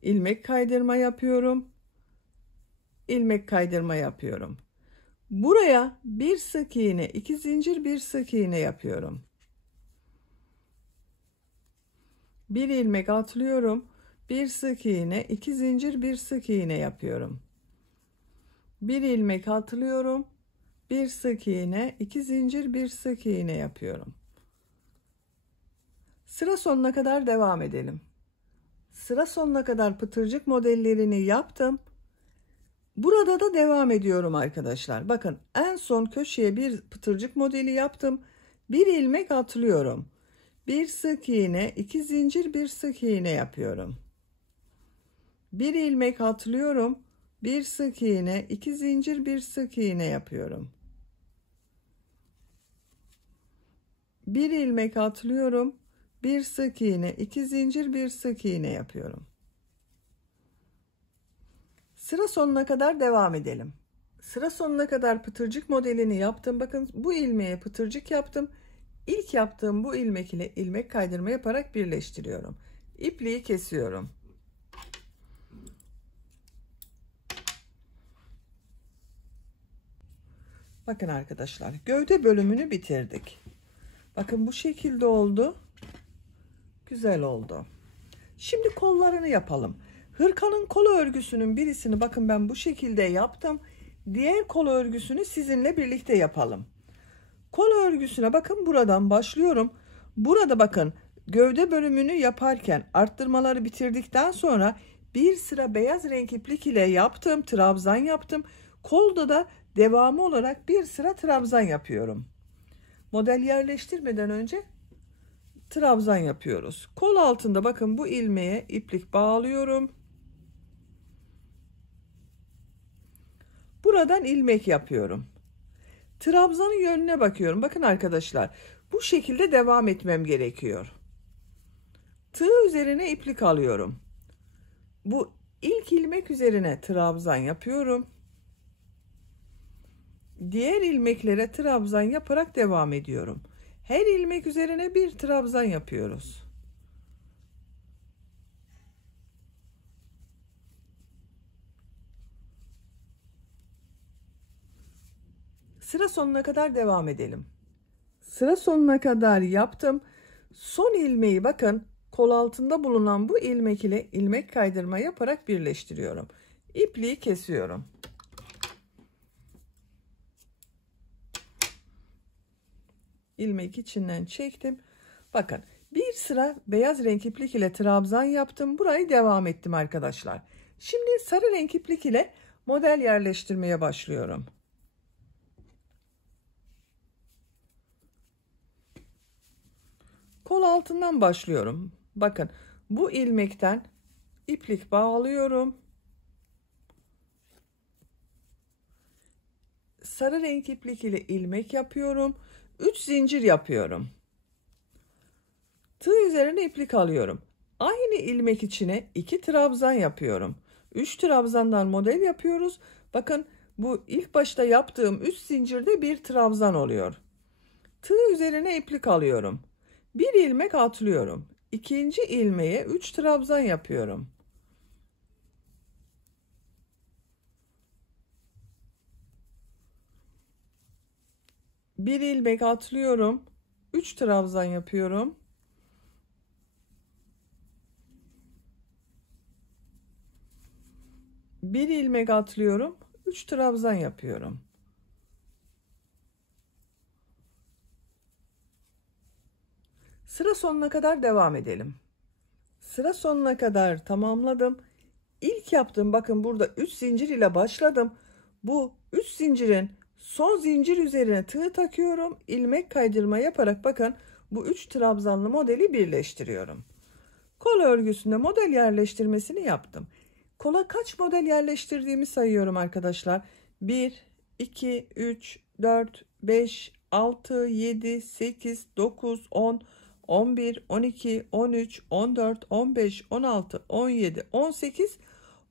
ilmek kaydırma yapıyorum. İlmek kaydırma yapıyorum. Buraya bir sık iğne, 2 zincir, bir sık iğne yapıyorum. Bir ilmek atlıyorum. Bir sık iğne, 2 zincir, bir sık iğne yapıyorum. Bir ilmek atlıyorum. Bir sık iğne, 2 zincir, bir sık iğne yapıyorum. Sıra sonuna kadar devam edelim. Sıra sonuna kadar pıtırcık modellerini yaptım. Burada da devam ediyorum arkadaşlar. Bakın en son köşeye bir pıtırcık modeli yaptım. Bir ilmek atlıyorum. Bir sık iğne, 2 zincir, bir sık iğne yapıyorum. Bir ilmek atlıyorum. Bir sık iğne, 2 zincir, bir sık iğne yapıyorum. Bir ilmek atlıyorum. Bir sık iğne, 2 zincir, bir sık iğne yapıyorum. Sıra sonuna kadar devam edelim. Sıra sonuna kadar pıtırcık modelini yaptım. Bakın bu ilmeğe pıtırcık yaptım. İlk yaptığım bu ilmek ile ilmek kaydırma yaparak birleştiriyorum. İpliği kesiyorum. Bakın arkadaşlar, gövde bölümünü bitirdik. Bakın bu şekilde oldu. Güzel oldu. Şimdi kollarını yapalım. Hırkanın kol örgüsünün birisini bakın ben bu şekilde yaptım. Diğer kol örgüsünü sizinle birlikte yapalım. Kol örgüsüne bakın buradan başlıyorum. Burada bakın gövde bölümünü yaparken arttırmaları bitirdikten sonra bir sıra beyaz renk iplik ile yaptım. Trabzan yaptım. Kolda da devamı olarak bir sıra trabzan yapıyorum. Model yerleştirmeden önce trabzan yapıyoruz. Kol altında bakın bu ilmeğe iplik bağlıyorum. Buradan ilmek yapıyorum. Trabzanın yönüne bakıyorum. Bakın arkadaşlar bu şekilde devam etmem gerekiyor. Tığ üzerine iplik alıyorum. Bu ilk ilmek üzerine trabzan yapıyorum. Diğer ilmeklere trabzan yaparak devam ediyorum. Her ilmek üzerine bir trabzan yapıyoruz. Sıra sonuna kadar devam edelim. Sıra sonuna kadar yaptım. Son ilmeği bakın kol altında bulunan bu ilmek ile ilmek kaydırma yaparak birleştiriyorum. İpliği kesiyorum. İlmek içinden çektim. Bakın bir sıra beyaz renk iplik ile trabzan yaptım. Burayı devam ettim arkadaşlar. Şimdi sarı renk iplik ile model yerleştirmeye başlıyorum. Kol altından başlıyorum. Bakın bu ilmekten iplik bağlıyorum. Sarı renk iplik ile ilmek yapıyorum. 3 zincir yapıyorum. Tığ üzerine iplik alıyorum. Aynı ilmek içine 2 trabzan yapıyorum. 3 trabzandan model yapıyoruz. Bakın bu ilk başta yaptığım 3 zincirde bir trabzan oluyor. Tığ üzerine iplik alıyorum. Bir ilmek atlıyorum. İkinci ilmeğe 3 trabzan yapıyorum. Bir ilmek atlıyorum. 3 trabzan yapıyorum. Bir ilmek atlıyorum. 3 trabzan yapıyorum. Sıra sonuna kadar devam edelim. Sıra sonuna kadar tamamladım. İlk yaptığım bakın burada 3 zincir ile başladım. Bu 3 zincirin son zincir üzerine tığ takıyorum. İlmek kaydırma yaparak bakın bu 3 trabzanlı modeli birleştiriyorum. Kol örgüsünde model yerleştirmesini yaptım. Kola kaç model yerleştirdiğimi sayıyorum arkadaşlar. 1, 2, 3, 4, 5, 6, 7, 8, 9, 10, 11, 12, 13, 14, 15, 16, 17, 18,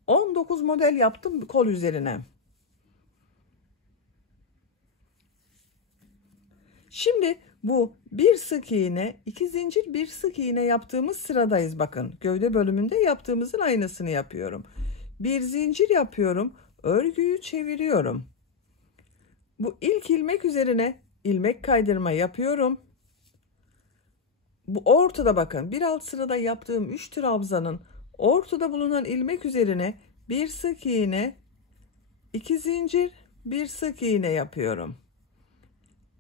19 model yaptım kol üzerine. Şimdi bu bir sık iğne, 2 zincir, bir sık iğne yaptığımız sıradayız. Bakın gövde bölümünde yaptığımızın aynısını yapıyorum. Bir zincir yapıyorum, örgüyü çeviriyorum. Bu ilk ilmek üzerine ilmek kaydırma yapıyorum. Bu ortada bakın bir alt sırada yaptığım 3 trabzanın ortada bulunan ilmek üzerine bir sık iğne, 2 zincir, bir sık iğne yapıyorum.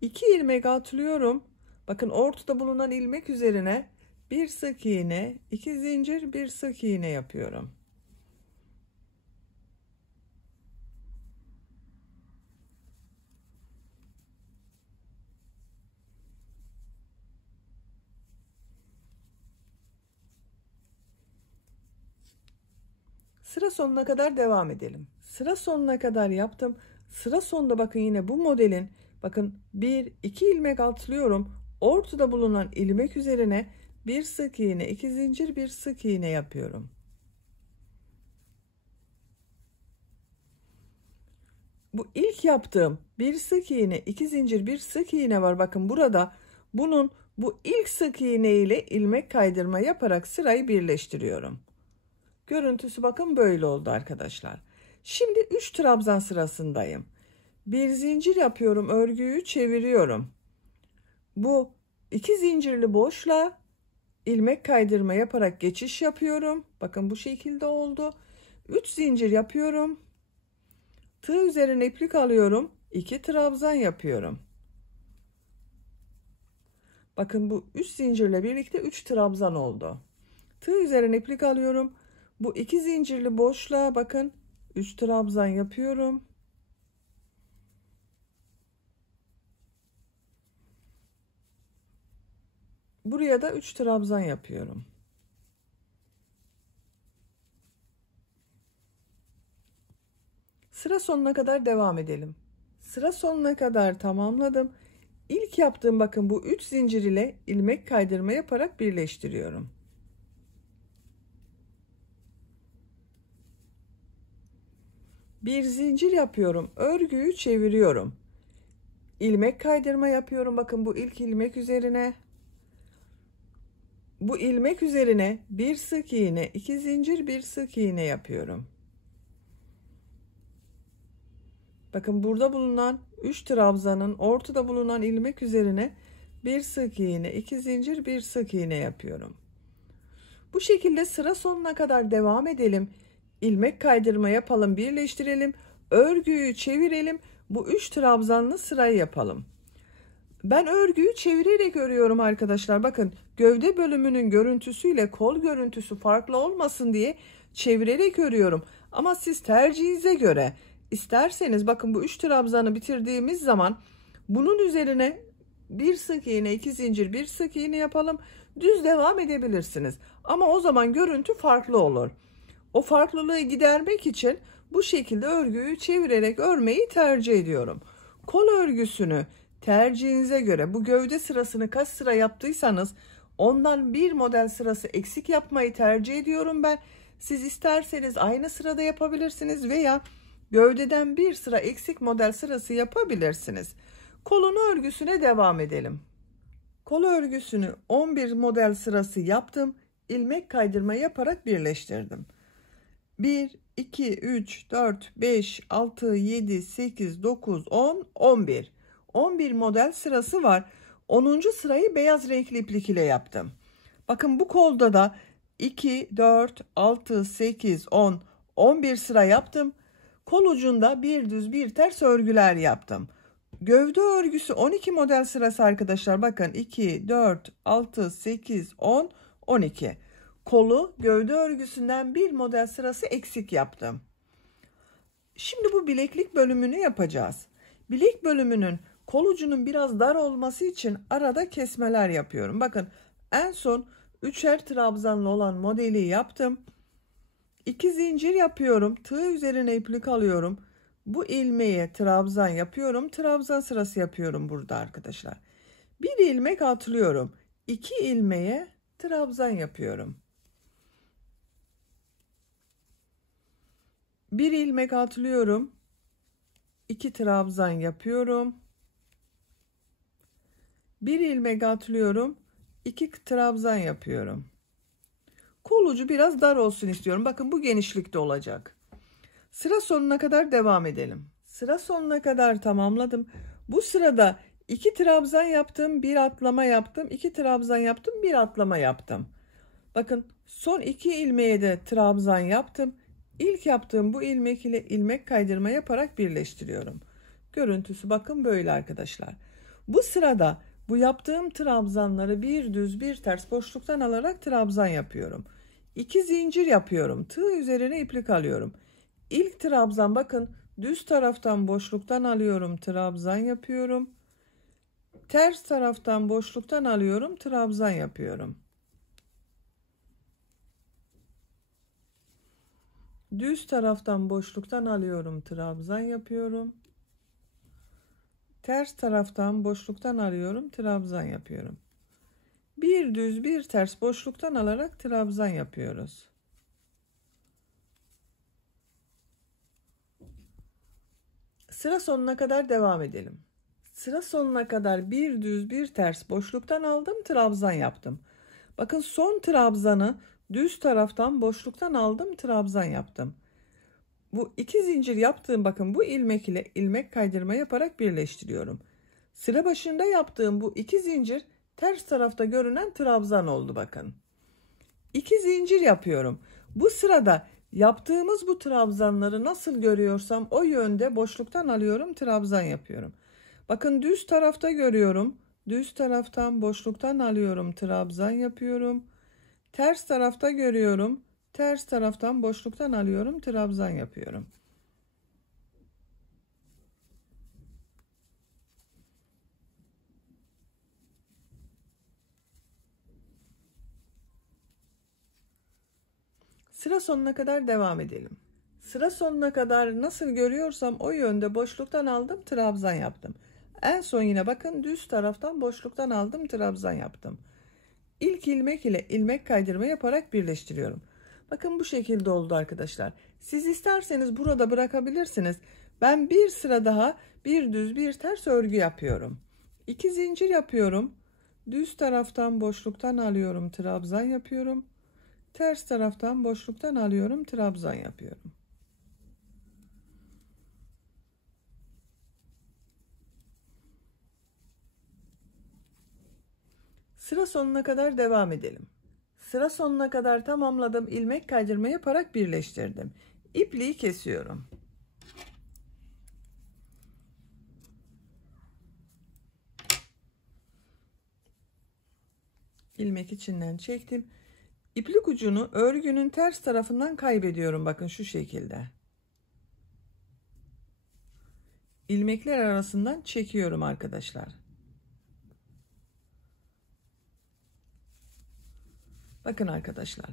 2 ilmek atlıyorum. Bakın ortada bulunan ilmek üzerine bir sık iğne, 2 zincir, bir sık iğne yapıyorum. Sıra sonuna kadar devam edelim. Sıra sonuna kadar yaptım. Sıra sonunda bakın yine bu modelin bakın 1-2 ilmek atlıyorum. Ortada bulunan ilmek üzerine bir sık iğne, 2 zincir, bir sık iğne yapıyorum. Bu ilk yaptığım bir sık iğne, 2 zincir, bir sık iğne var. Bakın burada bunun bu ilk sık iğne ile ilmek kaydırma yaparak sırayı birleştiriyorum. Görüntüsü bakın böyle oldu arkadaşlar. Şimdi 3 trabzan sırasındayım. Bir zincir yapıyorum, örgüyü çeviriyorum. Bu 2 zincirli boşluğa ilmek kaydırma yaparak geçiş yapıyorum. Bakın bu şekilde oldu. 3 zincir yapıyorum. Tığ üzerine iplik alıyorum. 2 trabzan yapıyorum. Bakın bu 3 zincirle birlikte 3 trabzan oldu. Tığ üzerine iplik alıyorum. Bu 2 zincirli boşluğa bakın 3 trabzan yapıyorum. Buraya da 3 trabzan yapıyorum. Sıra sonuna kadar devam edelim. Sıra sonuna kadar tamamladım. İlk yaptığım bakın bu 3 zincir ile ilmek kaydırma yaparak birleştiriyorum. Bir zincir yapıyorum. Örgüyü çeviriyorum. İlmek kaydırma yapıyorum. Bakın bu ilk ilmek üzerine. Bu ilmek üzerine bir sık iğne, 2 zincir, bir sık iğne yapıyorum. Bakın burada bulunan 3 trabzanın ortada bulunan ilmek üzerine bir sık iğne, 2 zincir, bir sık iğne yapıyorum. Bu şekilde sıra sonuna kadar devam edelim. İlmek kaydırma yapalım, birleştirelim. Örgüyü çevirelim. Bu 3 trabzanlı sırayı yapalım. Ben örgüyü çevirerek örüyorum arkadaşlar. Bakın gövde bölümünün görüntüsüyle kol görüntüsü farklı olmasın diye çevirerek örüyorum. Ama siz tercihinize göre isterseniz bakın bu 3 trabzanı bitirdiğimiz zaman bunun üzerine bir sık iğne, 2 zincir, bir sık iğne yapalım. Düz devam edebilirsiniz. Ama o zaman görüntü farklı olur. O farklılığı gidermek için bu şekilde örgüyü çevirerek örmeyi tercih ediyorum. Kol örgüsünü tercihinize göre bu gövde sırasını kaç sıra yaptıysanız ondan bir model sırası eksik yapmayı tercih ediyorum ben. Siz isterseniz aynı sırada yapabilirsiniz veya gövdeden bir sıra eksik model sırası yapabilirsiniz. Kolun örgüsüne devam edelim. Kol örgüsünü 11 model sırası yaptım. İlmek kaydırma yaparak birleştirdim. 1, 2, 3, 4, 5, 6, 7, 8, 9, 10, 11. 11 model sırası var. 10. sırayı beyaz renkli iplik ile yaptım. Bakın bu kolda da 2, 4, 6, 8, 10, 11 sıra yaptım. Kol ucunda bir düz bir ters örgüler yaptım. Gövde örgüsü 12 model sırası arkadaşlar. Bakın 2, 4, 6, 8, 10, 12. Kolu gövde örgüsünden bir model sırası eksik yaptım. Şimdi bu bileklik bölümünü yapacağız. Bilek bölümünün kol ucunun biraz dar olması için arada kesmeler yapıyorum. Bakın en son 3'er trabzanlı olan modeli yaptım. 2 zincir yapıyorum. Tığ üzerine iplik alıyorum. Bu ilmeğe trabzan yapıyorum. Trabzan sırası yapıyorum burada arkadaşlar. Bir ilmek atlıyorum. 2 ilmeğe trabzan yapıyorum. Bir ilmek atlıyorum. 2 trabzan yapıyorum. Bir ilmek atlıyorum. 2 trabzan yapıyorum. Kol ucu biraz dar olsun istiyorum. Bakın bu genişlikte olacak. Sıra sonuna kadar devam edelim. Sıra sonuna kadar tamamladım. Bu sırada 2 trabzan yaptım, bir atlama yaptım, 2 trabzan yaptım, bir atlama yaptım. Bakın son 2 ilmeğe de trabzan yaptım. İlk yaptığım bu ilmek ile ilmek kaydırma yaparak birleştiriyorum. Görüntüsü bakın böyle arkadaşlar. Bu sırada bu yaptığım trabzanları bir düz bir ters boşluktan alarak trabzan yapıyorum. 2 zincir yapıyorum. Tığ üzerine iplik alıyorum. İlk trabzan bakın düz taraftan boşluktan alıyorum, trabzan yapıyorum. Ters taraftan boşluktan alıyorum, trabzan yapıyorum. Düz taraftan boşluktan alıyorum, trabzan yapıyorum. Ters taraftan boşluktan alıyorum, trabzan yapıyorum. Bir düz bir ters boşluktan alarak trabzan yapıyoruz. Sıra sonuna kadar devam edelim. Sıra sonuna kadar bir düz bir ters boşluktan aldım, trabzan yaptım. Bakın son trabzanı düz taraftan boşluktan aldım, trabzan yaptım. Bu 2 zincir yaptığım bakın bu ilmek ile ilmek kaydırma yaparak birleştiriyorum. Sıra başında yaptığım bu 2 zincir ters tarafta görünen trabzan oldu bakın. 2 zincir yapıyorum. Bu sırada yaptığımız bu trabzanları nasıl görüyorsam o yönde boşluktan alıyorum, trabzan yapıyorum. Bakın düz tarafta görüyorum. Düz taraftan boşluktan alıyorum, trabzan yapıyorum. Ters tarafta görüyorum. Ters taraftan boşluktan alıyorum, trabzan yapıyorum. Sıra sonuna kadar devam edelim. Sıra sonuna kadar nasıl görüyorsam o yönde boşluktan aldım, trabzan yaptım. En son yine bakın düz taraftan boşluktan aldım, trabzan yaptım. İlk ilmek ile ilmek kaydırma yaparak birleştiriyorum. Bakın bu şekilde oldu arkadaşlar. Siz isterseniz burada bırakabilirsiniz. Ben bir sıra daha bir düz bir ters örgü yapıyorum. 2 zincir yapıyorum. Düz taraftan boşluktan alıyorum, trabzan yapıyorum. Ters taraftan boşluktan alıyorum, trabzan yapıyorum. Sıra sonuna kadar devam edelim. Sıra sonuna kadar tamamladım. İlmek kaydırma yaparak birleştirdim. İpliği kesiyorum. İlmek içinden çektim. İplik ucunu örgünün ters tarafından kaybediyorum. Bakın şu şekilde. İlmekler arasından çekiyorum arkadaşlar. Bakın arkadaşlar.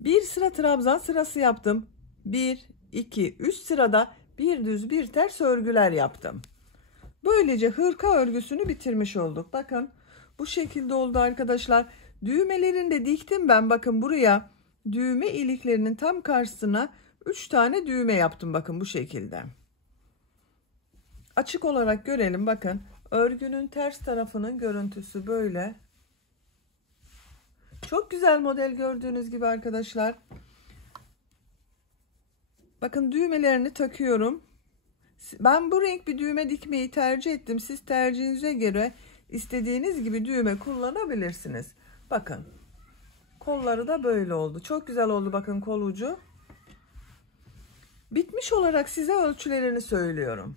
Bir sıra trabzan sırası yaptım. 1, 2, 3 sırada bir düz bir ters örgüler yaptım. Böylece hırka örgüsünü bitirmiş olduk. Bakın bu şekilde oldu arkadaşlar. Düğmelerini de diktim ben. Bakın buraya düğme iliklerinin tam karşısına 3 tane düğme yaptım. Bakın bu şekilde. Açık olarak görelim. Bakın örgünün ters tarafının görüntüsü böyle. Çok güzel model gördüğünüz gibi arkadaşlar. Bakın düğmelerini takıyorum. Ben bu renk bir düğme dikmeyi tercih ettim. Siz tercihinize göre istediğiniz gibi düğme kullanabilirsiniz. Bakın. Kolları da böyle oldu. Çok güzel oldu bakın kol ucu. Bitmiş olarak size ölçülerini söylüyorum.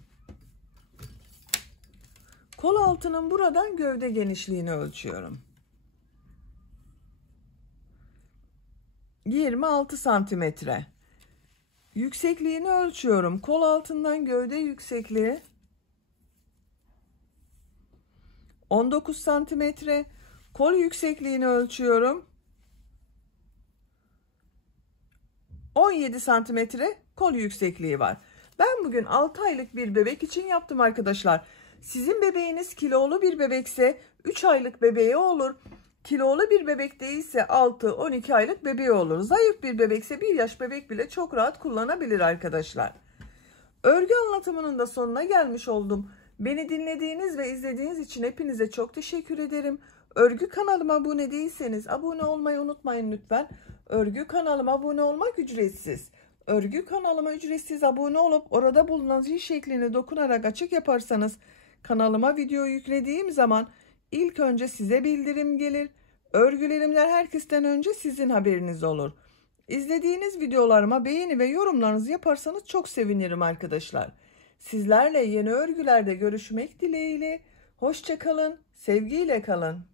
Kol altının buradan gövde genişliğini ölçüyorum. 26 santimetre. Yüksekliğini ölçüyorum. Kol altından gövde yüksekliği 19 santimetre. Kol yüksekliğini ölçüyorum. 17 santimetre kol yüksekliği var. Ben bugün 6 aylık bir bebek için yaptım arkadaşlar. Sizin bebeğiniz kilolu bir bebekse 3 aylık bebeği olur. Kilolu bir bebek değilse 6-12 aylık bebeği olur. Zayıf bir bebekse 1 yaş bebek bile çok rahat kullanabilir arkadaşlar. Örgü anlatımının da sonuna gelmiş oldum. Beni dinlediğiniz ve izlediğiniz için hepinize çok teşekkür ederim. Örgü kanalıma abone değilseniz abone olmayı unutmayın lütfen. Örgü kanalıma abone olmak ücretsiz. Örgü kanalıma ücretsiz abone olup orada bulunan zil şeklini dokunarak açık yaparsanız kanalıma video yüklediğim zaman ilk önce size bildirim gelir. Örgülerimden herkesten önce sizin haberiniz olur. İzlediğiniz videolarıma beğeni ve yorumlarınızı yaparsanız çok sevinirim arkadaşlar. Sizlerle yeni örgülerde görüşmek dileğiyle. Hoşça kalın, sevgiyle kalın.